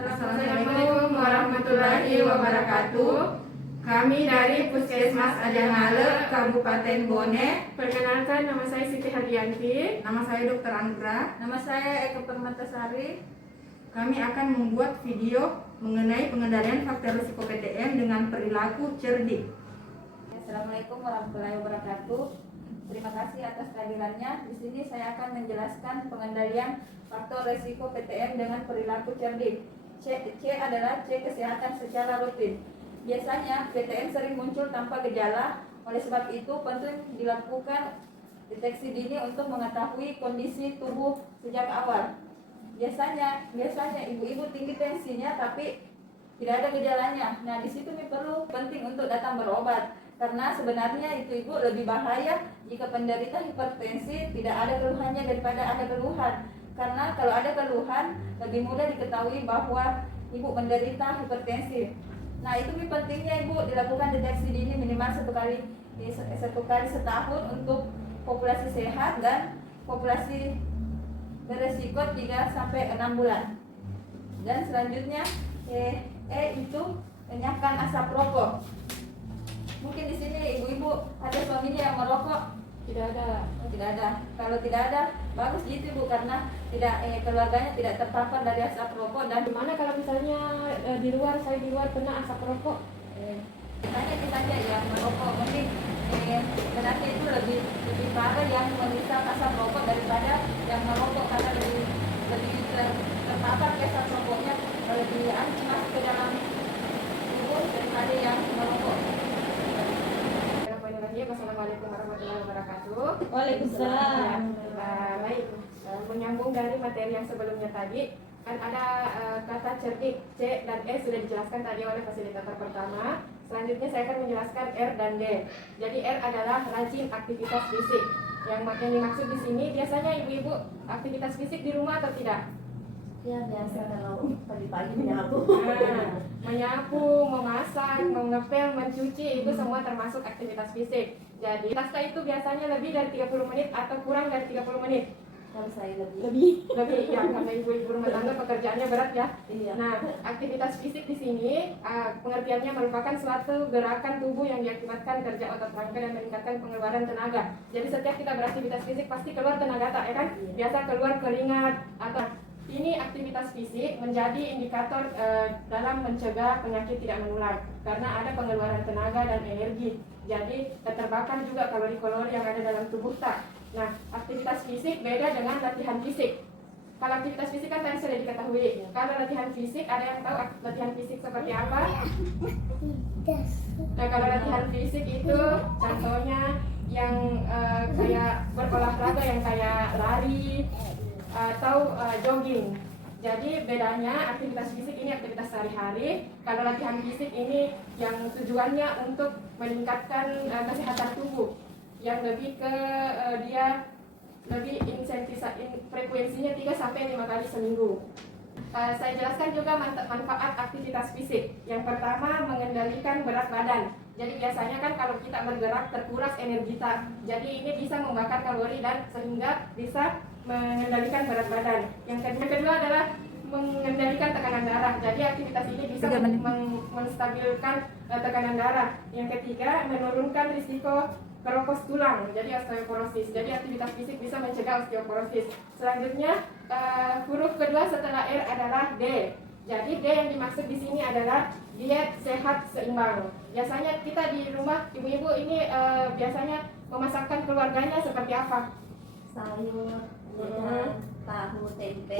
Assalamualaikum warahmatullahi wabarakatuh. Kami dari Puskesmas Ajangale, Kabupaten Bone. Perkenalkan, nama saya Siti Hardianti. Nama saya Dr. Anggra. Nama saya Eka Permatasari. Kami akan membuat video mengenai pengendalian faktor risiko PTM dengan perilaku cerdik. Assalamualaikum warahmatullahi wabarakatuh. Terima kasih atas kehadirannya. Di sini saya akan menjelaskan pengendalian faktor risiko PTM dengan perilaku cerdik. C adalah C kesehatan secara rutin. Biasanya PTM sering muncul tanpa gejala, oleh sebab itu penting dilakukan deteksi dini untuk mengetahui kondisi tubuh sejak awal. Biasanya ibu-ibu tinggi tensinya tapi tidak ada gejalanya. Nah, di situ penting untuk datang berobat. Karena sebenarnya itu ibu lebih bahaya jika penderita hipertensi tidak ada keluhannya daripada ada keluhan. Karena kalau ada keluhan lebih mudah diketahui bahwa ibu menderita hipertensi. Nah, itu pentingnya ibu dilakukan deteksi dini minimal satu kali setahun untuk populasi sehat dan populasi beresiko 3 sampai 6 bulan. Dan selanjutnya itu enyahkan asap rokok. Mungkin di sini ibu-ibu ada suaminya yang merokok. Tidak ada. Tidak ada. Kalau tidak ada, bagus gitu bu, karena tidak keluarganya tidak terpapar dari asap rokok. Dan Gimana kalau misalnya saya di luar kena asap rokok? kita yang merokok mungkin berarti itu lebih parah yang menghisap asap rokok daripada yang merokok, karena lebih terpapar ke asap rokoknya, lebih masuk ke dalam tubuh daripada yang merokok. Assalamualaikum warahmatullahi wabarakatuh. Waalaikumsalam. Baik, menyambung dari materi yang sebelumnya tadi, kan ada kata cerdik, C dan E sudah dijelaskan tadi oleh fasilitator pertama. Selanjutnya saya akan menjelaskan R dan D. Jadi R adalah rajin aktivitas fisik. Yang dimaksud di sini biasanya ibu-ibu aktivitas fisik di rumah atau tidak? Ya biasa kalau pagi-pagi menyapu. Menyapu, memasak, mengepel, mencuci itu semua termasuk aktivitas fisik. Jadi taska itu biasanya lebih dari 30 menit atau kurang dari 30 menit. Kalau saya Lebih ya, karena ibu-ibu rumah tangga pekerjaannya berat ya. Iya. Nah, aktivitas fisik di sini pengertiannya merupakan suatu gerakan tubuh yang diakibatkan kerja otot rangka dan meningkatkan pengeluaran tenaga. Jadi setiap kita beraktivitas fisik pasti keluar tenaga tak, ya kan? Biasa keluar keringat atau ini aktivitas fisik menjadi indikator dalam mencegah penyakit tidak menular karena ada pengeluaran tenaga dan energi. Jadi terbakar juga kalori-kalori yang ada dalam tubuh tak. Nah, aktivitas fisik beda dengan latihan fisik. Kalau aktivitas fisik kan tadi sudah diketahui. Kalau latihan fisik, ada yang tahu latihan fisik seperti apa? Nah, kalau latihan fisik itu contohnya yang kayak berolahraga yang kayak lari atau jogging. Jadi bedanya aktivitas fisik ini aktivitas sehari-hari. Kalau latihan fisik ini yang tujuannya untuk meningkatkan kesehatan tubuh, yang lebih ke dia lebih frekuensinya 3 sampai 5 kali seminggu. Saya jelaskan juga manfaat aktivitas fisik. Yang pertama, mengendalikan berat badan. Jadi biasanya kan kalau kita bergerak terkuras energi kita. Jadi ini bisa membakar kalori dan sehingga bisa mengendalikan berat badan. Yang kedua adalah mengendalikan tekanan darah. Jadi aktivitas ini bisa menstabilkan tekanan darah. Yang ketiga, menurunkan risiko keropos tulang, jadi osteoporosis. Jadi aktivitas fisik bisa mencegah osteoporosis. Selanjutnya huruf kedua setelah R adalah D. Jadi D yang dimaksud di sini adalah diet sehat seimbang. Biasanya kita di rumah ibu-ibu ini biasanya memasakkan keluarganya seperti apa? Sayur, tahu, tempe.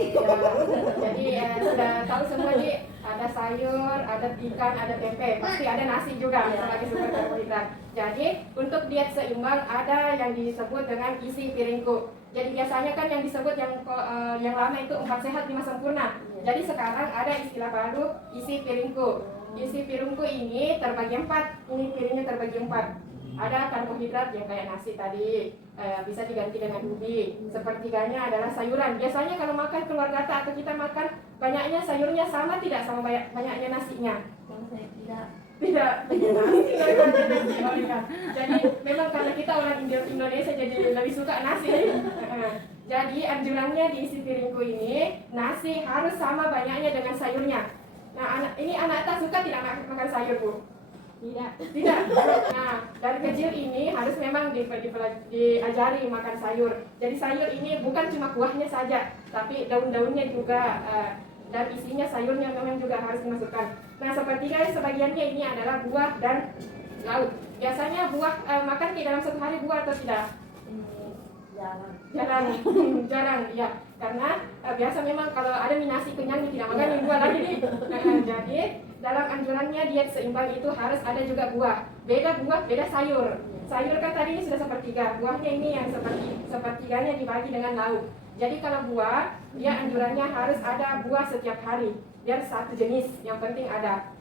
Jadi sudah tahu semua nih, ada sayur, ada ikan, ada tempe, pasti ada nasi juga sebagai sumber karbohidrat. Jadi untuk diet seimbang ada yang disebut dengan isi piringku. Jadi biasanya kan yang disebut yang lama itu 4 sehat 5 sempurna. Jadi sekarang ada istilah baru isi piringku. Isi piringku ini terbagi 4. Ini piringnya terbagi 4. Ada karbohidrat yang kayak nasi tadi, bisa diganti dengan ubi. Sepertiganya adalah sayuran. Biasanya kalau makan keluarga atau kita makan banyaknya sayurnya sama tidak sama banyaknya nasinya? Kalau saya tidak tidak pengen nasi daripada nasi Oliver. Jadi memang karena kita orang Indonesia jadi lebih suka nasi. Jadi anjurannya di isi piringku ini nasi harus sama banyaknya dengan sayurnya. Nah, ini anak tak suka tidak makan sayur, Bu? Tidak. Tidak. Nah, dari kecil ini harus memang diajari makan sayur. Jadi sayur ini bukan cuma kuahnya saja, tapi daun-daunnya juga dan isinya sayurnya memang juga harus dimasukkan. Nah, sepertiga sebagiannya ini adalah buah dan lauk. Biasanya buah makan di dalam satu hari buah atau tidak? Jarang ya, karena biasa memang kalau ada nasi kenyang tidak makan buah lagi nih. Jadi dalam anjurannya diet seimbang itu harus ada juga buah. Beda buah, beda sayur. Sayur kan tadi ini sudah sepertiga, buahnya ini yang sepertiganya dibagi dengan lauk. Jadi kalau buah, dia anjurannya harus ada buah setiap hari, biar satu jenis, yang penting ada.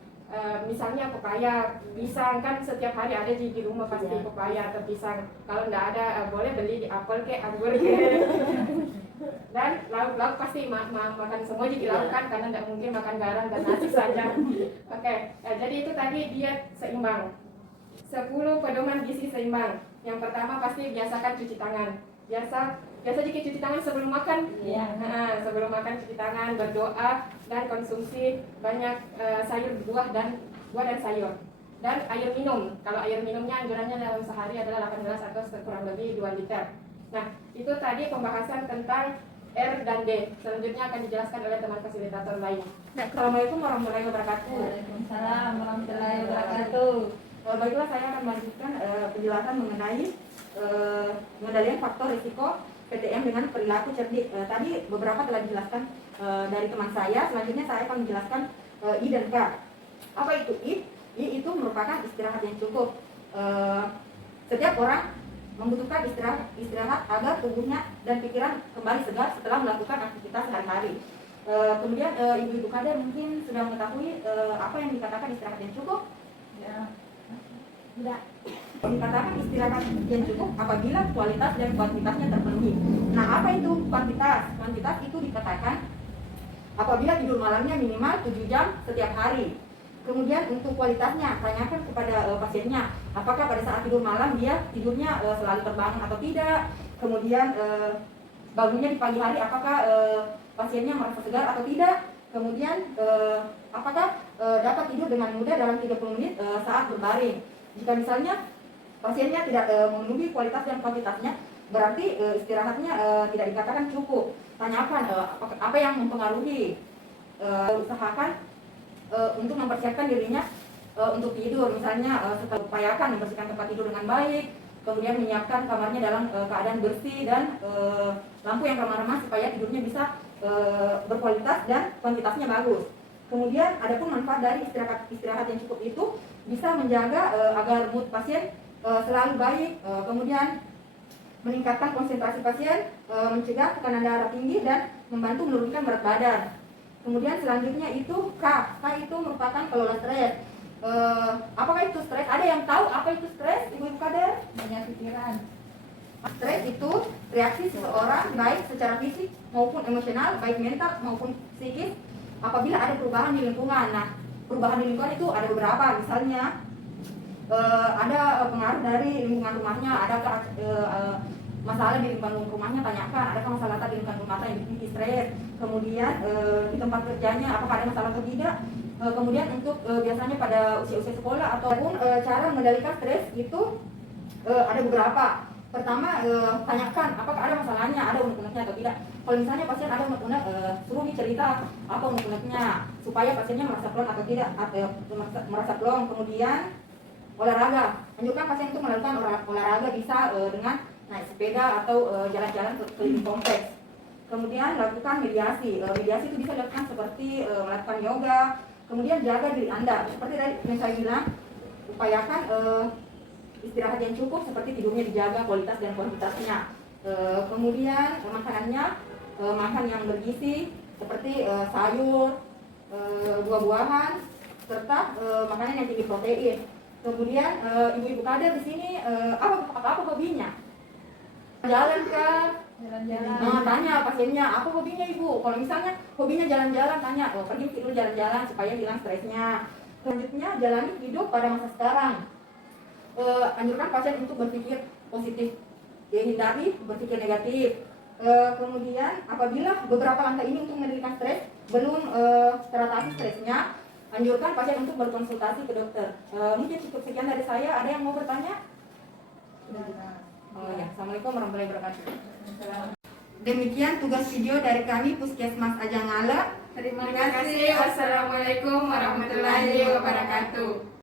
Misalnya pepaya, pisang kan setiap hari ada di rumah pasti pepaya atau pisang. Kalau tidak ada boleh beli di apel ke anggur ke. Dan lauk pasti makan semua jadi lauk kan, karena tidak mungkin makan garam dan nasi saja. Oke, jadi itu tadi diet seimbang. 10 pedoman gizi seimbang. Yang pertama pasti biasakan cuci tangan. Biasa jika cuci tangan sebelum makan, sebelum makan cuci tangan, berdoa dan konsumsi banyak sayur, buah dan sayur. Dan air minum. Kalau air minumnya anjurannya dalam sehari adalah 8 gelas atau kurang lebih 2 liter. Nah, itu tadi pembahasan tentang R dan D. Selanjutnya akan dijelaskan oleh teman fasilitator lain. Assalamualaikum warahmatullahi wabarakatuh. Waalaikumsalam warahmatullahi wabarakatuh. Baiklah, saya akan melanjutkan penjelasan mengenai pengendalian faktor risiko PTM dengan perilaku cerdik. Tadi beberapa telah dijelaskan dari teman saya. Selanjutnya saya akan menjelaskan I dan K. Apa itu I? I itu merupakan istirahat yang cukup. Setiap orang membutuhkan istirahat agar tubuhnya dan pikiran kembali segar setelah melakukan aktivitas sehari-hari. Kemudian ibu-ibu kader mungkin sudah mengetahui apa yang dikatakan istirahat yang cukup. Tidak. Dikatakan istirahat yang cukup apabila kualitas dan kuantitasnya terpenuhi. Nah, apa itu kuantitas? Kuantitas itu dikatakan apabila tidur malamnya minimal 7 jam setiap hari. Kemudian untuk kualitasnya, tanyakan kepada pasiennya, apakah pada saat tidur malam dia tidurnya selalu terbangun atau tidak. Kemudian bangunnya di pagi hari, apakah pasiennya merasa segar atau tidak. Kemudian apakah dapat tidur dengan mudah dalam 30 menit saat berbaring. Jika misalnya pasiennya tidak memenuhi kualitas dan kuantitasnya, berarti istirahatnya tidak dikatakan cukup. Tanyakan apa yang mempengaruhi. Usahakan untuk mempersiapkan dirinya untuk tidur, misalnya setelah upayakan membersihkan tempat tidur dengan baik, kemudian menyiapkan kamarnya dalam keadaan bersih dan lampu yang remah-remah supaya tidurnya bisa berkualitas dan kuantitasnya bagus. Kemudian adapun manfaat dari istirahat yang cukup itu bisa menjaga agar mood pasien selalu baik, kemudian meningkatkan konsentrasi pasien, mencegah tekanan darah tinggi dan membantu menurunkan berat badan. Kemudian selanjutnya itu K. K itu merupakan kelola stres. Apakah itu stres? Ada yang tahu apa itu stres, ibu-ibu kader? Banyak pikiran. Stres itu reaksi seseorang baik secara fisik maupun emosional, baik mental maupun psikis apabila ada perubahan di lingkungan. Nah, perubahan di lingkungan itu ada beberapa, misalnya ada pengaruh dari lingkungan rumahnya, ada masalah di lingkungan rumahnya, tanyakan adakah masalah di lingkungan rumah yang bikin stres. Kemudian di tempat kerjanya apakah ada masalah atau tidak. Kemudian untuk biasanya pada usia-usia sekolah ataupun cara mengendalikan stres itu ada beberapa. Pertama, tanyakan apakah ada masalahnya, ada unek-uneknya atau tidak. Kalau misalnya pasien ada unek-unek, suruh cerita apa unek-uneknya supaya pasiennya merasa plong atau tidak, atau merasa plong. Kemudian olahraga, anjurkan pasien itu melakukan olahraga bisa dengan naik sepeda atau jalan-jalan keliling kompleks. Kemudian lakukan mediasi. Mediasi itu bisa dilakukan seperti melakukan yoga. Kemudian jaga diri Anda. Seperti tadi yang saya bilang, upayakan istirahat yang cukup seperti tidurnya dijaga, kualitas dan kuantitasnya. Kemudian makanannya makan yang bergizi seperti sayur, buah-buahan, serta makanan yang tinggi protein. Kemudian ibu-ibu kader di sini apa hobinya? Jalan ke Jalan-jalan. tanya pasiennya apa hobinya ibu. Kalau misalnya hobinya jalan-jalan, tanya pergi dulu jalan-jalan supaya hilang stresnya. Selanjutnya, jalani hidup pada masa sekarang. Anjurkan pasien untuk berpikir positif, hindari berpikir negatif. Kemudian apabila beberapa langkah ini untuk mengendalikan stres belum teratasi stresnya, anjurkan pasien untuk berkonsultasi ke dokter. Mungkin cukup sekian dari saya. Ada yang mau bertanya? Oh ya, Assalamualaikum warahmatullahi wabarakatuh. Demikian tugas video dari kami Puskesmas Ajangala. Terima Terima kasih. Wassalamualaikum warahmatullahi wabarakatuh.